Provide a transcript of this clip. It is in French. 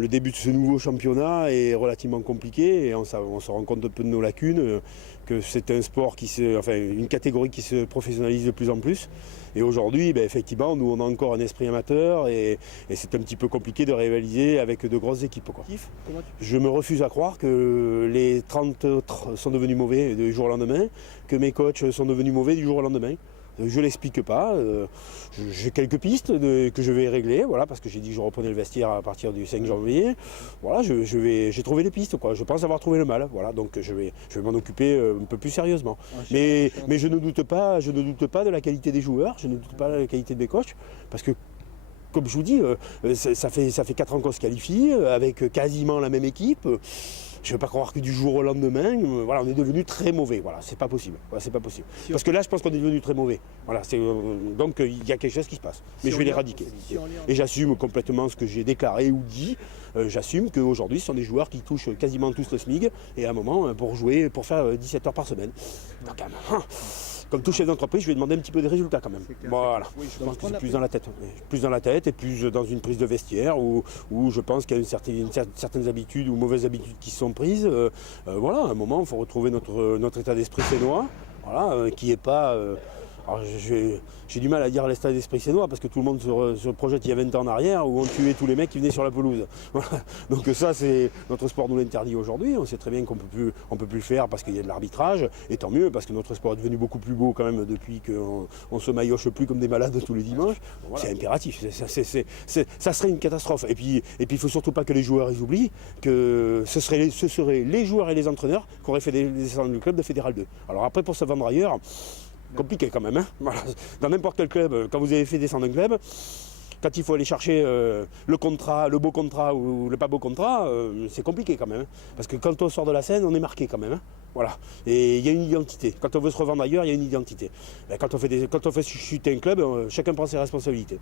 le début de ce nouveau championnat est relativement compliqué et on se rend compte un peu de nos lacunes, que c'est un sport une catégorie qui se professionnalise de plus en plus. Et aujourd'hui, effectivement, nous on a encore un esprit amateur et c'est un petit peu compliqué de rivaliser avec de grosses équipes, quoi. Je me refuse à croire que les 30 autres sont devenus mauvais du jour au lendemain, que mes coachs sont devenus mauvais du jour au lendemain. Je ne l'explique pas, j'ai quelques pistes que je vais régler, voilà, parce que j'ai dit que je reprenais le vestiaire à partir du 5 janvier. Voilà, j'ai trouvé les pistes, quoi. Je pense avoir trouvé le mal, voilà, donc je vais m'en occuper un peu plus sérieusement. Mais je ne doute pas de la qualité des joueurs, je ne doute pas de la qualité de mes coachs, parce que comme je vous dis, ça fait 4 ans qu'on se qualifie, avec quasiment la même équipe. Je ne veux pas croire que du jour au lendemain, voilà, on est devenu très mauvais. Voilà, c'est pas possible. Voilà, c'est pas possible. Parce que là, je pense qu'on est devenu très mauvais. Voilà, donc il y a quelque chose qui se passe. Mais je vais l'éradiquer. Et j'assume complètement ce que j'ai déclaré ou dit. J'assume qu'aujourd'hui, ce sont des joueurs qui touchent quasiment tous le SMIC. Et à un moment, pour jouer, pour faire 17 heures par semaine. Donc, comme tout chef d'entreprise, je vais demander un petit peu des résultats quand même. Voilà, je pense que c'est plus dans la tête. Plus dans la tête et plus dans une prise de vestiaire où je pense qu'il y a certaines habitudes ou mauvaises habitudes qui sont prises. Voilà, à un moment, il faut retrouver notre état d'esprit sénois, voilà, qui n'est pas... alors j'ai du mal à dire l'état d'esprit sénois parce que tout le monde se projette il y a 20 ans en arrière où on tuait tous les mecs qui venaient sur la pelouse. Voilà. Donc ça, notre sport nous l'interdit aujourd'hui. On sait très bien qu'on peut plus le faire parce qu'il y a de l'arbitrage. Et tant mieux parce que notre sport est devenu beaucoup plus beau quand même depuis qu'on se maillotche plus comme des malades tous les dimanches. Voilà. C'est impératif. Ça serait une catastrophe. Et puis il ne faut surtout pas que les joueurs ils oublient que ce seraient les joueurs et les entraîneurs qui auraient fait des descentes du club de Fédéral 2. Alors après, pour se vendre ailleurs, compliqué quand même, hein. Voilà. Dans n'importe quel club, quand vous avez fait descendre un club, quand il faut aller chercher le contrat, le beau contrat ou le pas beau contrat, c'est compliqué quand même. Hein. Parce que quand on sort de la scène, on est marqué quand même. Hein. Voilà. Et il y a une identité. Quand on veut se revendre ailleurs, il y a une identité. Quand on fait chuter un club, chacun prend ses responsabilités.